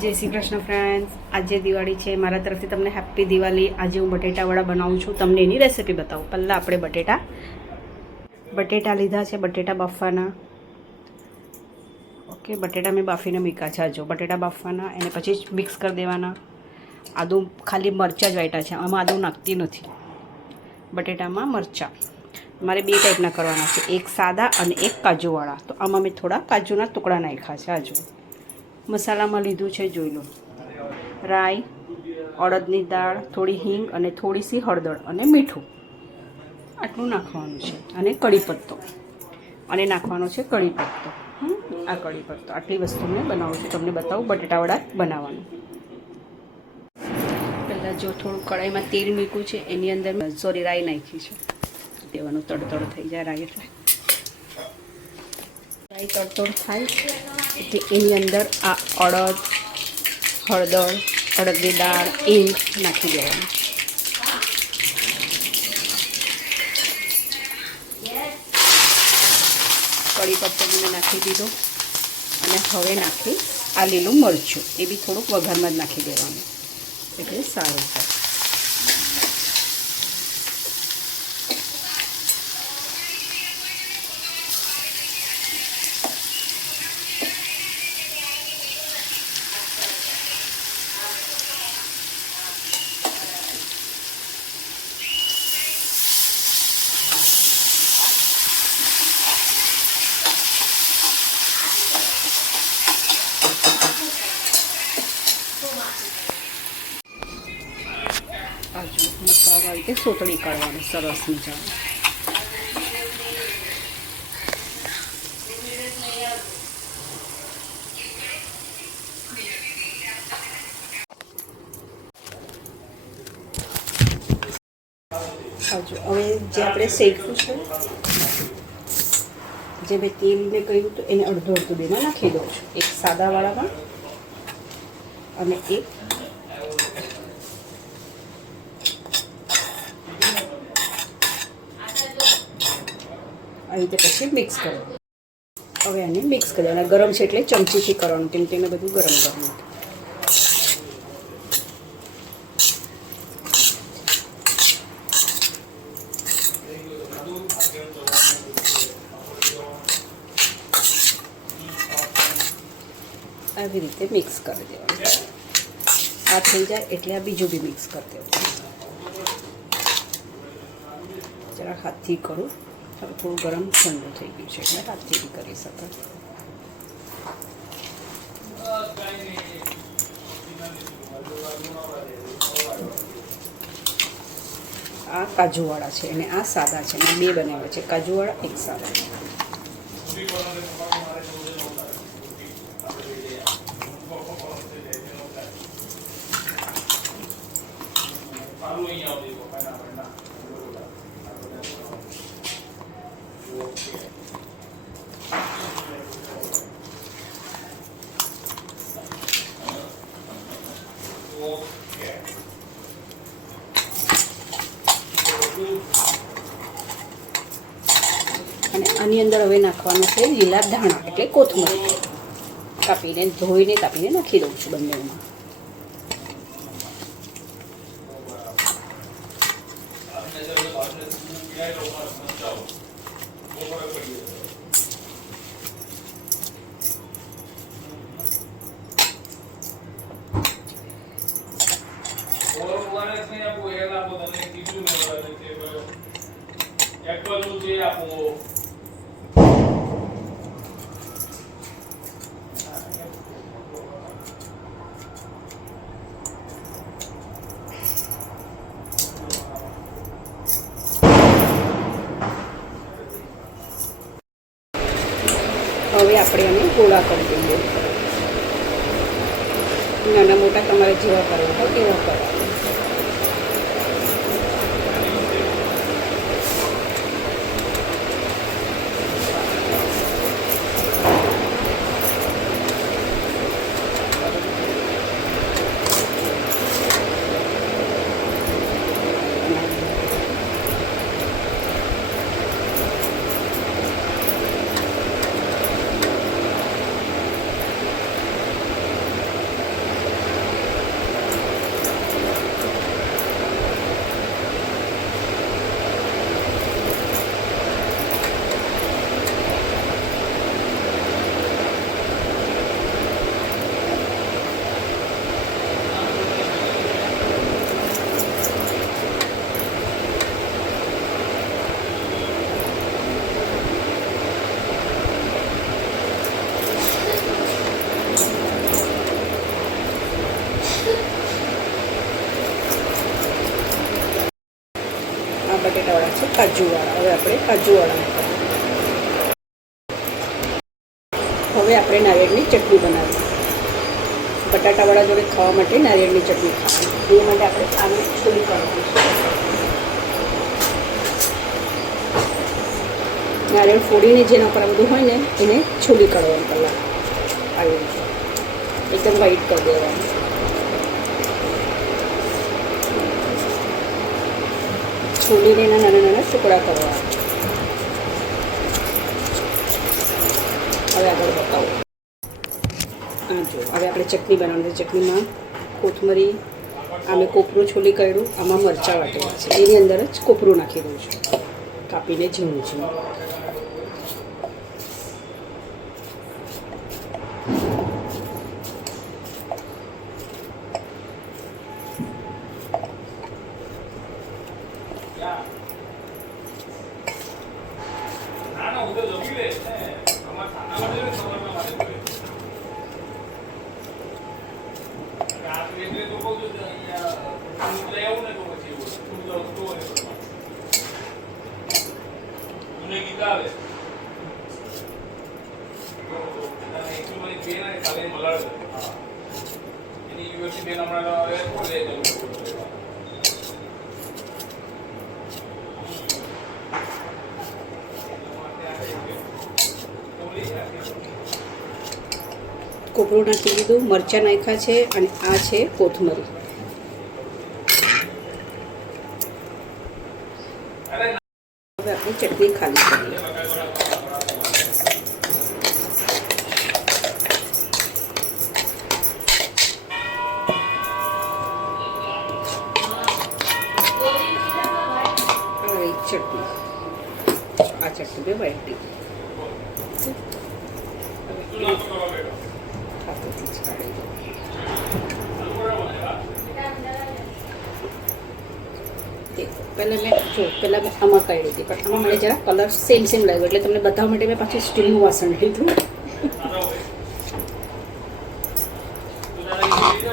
જય શ્રી કૃષ્ણ ફ્રેન્ડ્સ, આજે દિવાળી છે. મારા તરફથી તમને હેપી દિવાળી. આજે હું બટેટાવડા બનાવું છું, તમને એની રેસિપી બતાવું. પહેલાં આપણે બટેટા લીધા છે, બટેટા બાફવાના. ઓકે, બટેટા મેં બાફીને મૂક્યા છે. જો બટેટા બાફવાના, એને પછી મિક્સ કરી દેવાના. આદું ખાલી મરચાં જ વાટ્યા છે, આમાં આદું નાખતી નથી. બટેટામાં મરચાં મારે બે ટાઈપના કરવાના છે, એક સાદા અને એક કાજુવાળા. તો આમાં મેં થોડા કાજુના ટુકડા નાખ્યા છે. આજો મસાલામાં લીધું છે, જોઈ લો. રાઈ, અડદની દાળ, થોડી હિંગ અને થોડીસી હળદર અને મીઠું, આટલું નાખવાનું છે. અને કઢી પત્તો અને નાખવાનો છે કઢી પત્તો. આ કઢી પત્તો, આટલી વસ્તુ મેં બનાવું છું. તમને બતાવું બટેટાવડા બનાવવાનું. પહેલાં જો થોડું કઢાઈમાં તેલ મૂક્યું છે, એની અંદર રાઈ નાખી છે. દેવાનું તડતડ થઈ જાય રાઈ એટલે. રાઈ તડતડ થાય એટલે એની અંદર આ અડદ, હળદર, અડદની દાળ, હિંગ નાખી દેવાનું. કઢી પત્તો મેં નાખી દીધો અને હવે નાખી આ લીલું મરચું, એ બી થોડુંક વઘારમાં જ નાખી દેવાનું એટલે સારું થાય. બાજુ મસાલા રીતે સોતળી કાઢવાની સરસ મજાની. બાજુ હવે જે આપણે શેકવું છે, જે મેં તેલ મેં કહ્યું હતું એને અડધું બેમાં નાખી દઉં છું. એક સાદાવાળામાં અને એક આવી રીતે પછી મિક્સ કરો. હવે આને મિક્સ કરી દેવાના. ગરમ છે એટલે ચમચીથી કરવાનું, કેમ તેને બધું ગરમ કરવાનું. આવી રીતે મિક્સ કરી દેવાનું. આ થઈ જાય એટલે આ બીજું બી મિક્સ કરી દેવાનું. જરાક હાથથી કરું, થોડું ગરમ ઠંડુ થઈ ગયું છે એટલે હાથથી બી કરી શકાય. આ કાજુવાળા છે અને આ સાદા છે. મેં બે બનાવ્યા છે, કાજુવાળા એક સાદા. અને આની અંદર હવે નાખવાનું છે લીલા ધાણા એટલે કોથમરી. કાપીને ધોઈને કાપીને નાખી દઉં છું બંનેમાં. હવે આપણે આને ગોળા કરી દઈએ. નાના મોટા તમારે જેવા કરવા હોય એવા કરવા. કાજુવાળા. હવે આપણે કાજુવાળા હવે આપણે નારિયેળની ચટણી બનાવીએ. બટાટાવાળા જોડે ખાવા માટે નારિયેળની ચટણી ખાવાની. એ માટે આપણે આને છોલી કરવાનું છે. નારિયેળ ફોડીને જેના પર બધું હોય ને એને છોલી કાઢવાનું પહેલાં. આવી રીતે એકદમ વ્હાઈટ કરી દેવાનું. છોલીને એના નાના નાના ટુકડા કરવા. હવે આગળ બતાવો. હા જો હવે આપણે ચટણી બનાવવાની છે. ચટણીમાં કોથમરી, આમે કોપરું છોલી કાઢ્યું, આમાં મરચાં વાટેલા છે. એની અંદર જ કોપરું નાખી દઉં છું કાપીને ઝીણું ઝીણું. કોપરું નાખી દીધું, મરચાં નાખ્યા છે અને આ છે કોથમરી. હવે આપણે ચટણી ખાલી કરીએ. ચટણી આ ચટણી બે વાટી પહેલાં મેં આમાં કાઢી હતી, પણ આમાં મને જરા કલર સેમ લાગ્યો એટલે તમને બતાવવા માટે મેં પાછું સ્ટીલનું વાસણ લીધું.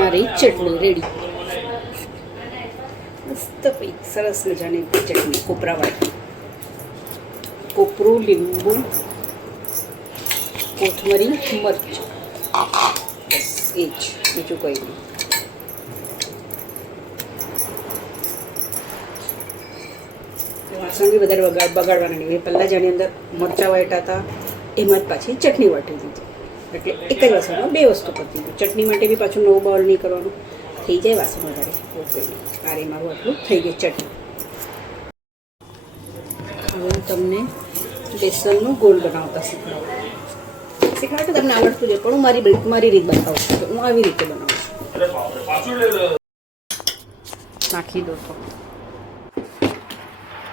આ રહી ચટણી રેડી. મસ્ત પઈ સરસ મજાની ચટણી કોપરાવાળી. કોપરું, લીંબુ, કોથમરી, મરચ, બસ એ જ, બીજું કંઈ નહીં. વાસણ બી વધારે બગાડવાના નહીં. પહેલાં જેની અંદર મરચાં વાટ્યા હતા એમાં જ પાછી ચટણી વાટી દીધી, એટલે એક જ વાસણમાં બે વસ્તુ કરી દીધું. ચટણી માટે બી પાછું નવું બાઉલ નહીં કરવાનું, થઈ જાય વાસણ વધારે. ઓકે, આ રે મારું આટલું થઈ ગયું ચટણી. હવે હું તમને બેસનનું ગોળ બનાવતા શીખવાડું. તમને આવડતું છે, પણ હું મારી રીત બતાવું છું. હું આવી રીતે બનાવું છું. નાખી દો તો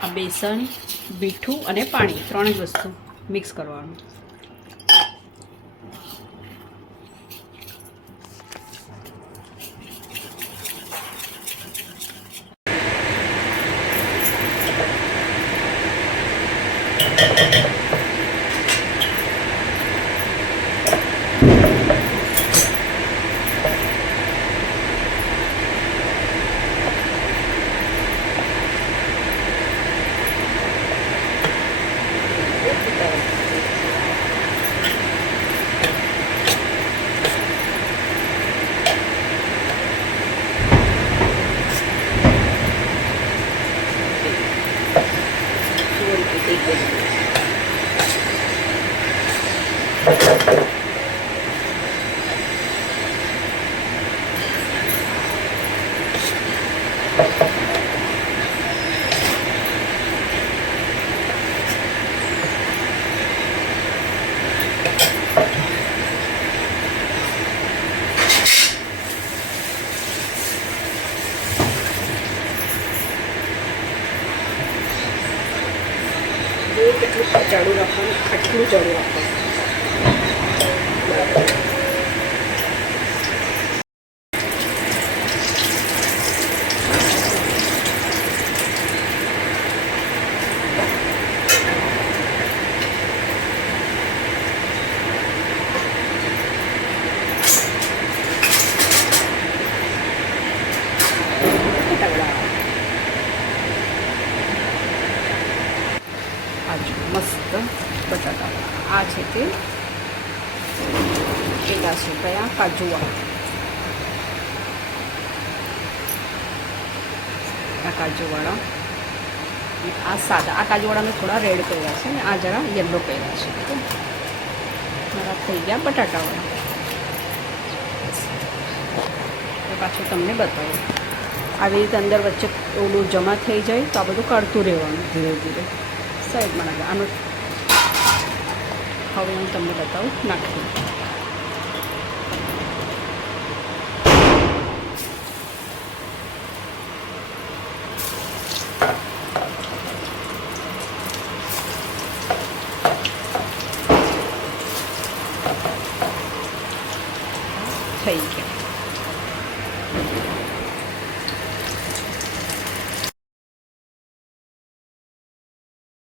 આ બેસન, મીઠું અને પાણી 3 જ વસ્તુ મિક્સ કરવાનું. કેટલું જાડું રાખવાનું, આટલું જાડું રાખવાનું. રીતે પેલા છે કયા કાજુવાળા, આ કાજુવાળા, આ સાદા. આ કાજુવાળા મેં થોડા રેડ કર્યા છે ને આ જરા યલો કર્યા છે. ઓકે, મારા થઈ ગયા બટાટાવાળા. પાછું તમને બતાવું આવી રીતે અંદર વચ્ચે ઓલું જમા થઈ જાય તો આ બધું કાઢતું રહેવાનું ધીરે ધીરે સાઈડમાં નાખે. આનું હવે હું તમને બતાવું નાખી. થઈ ગયા.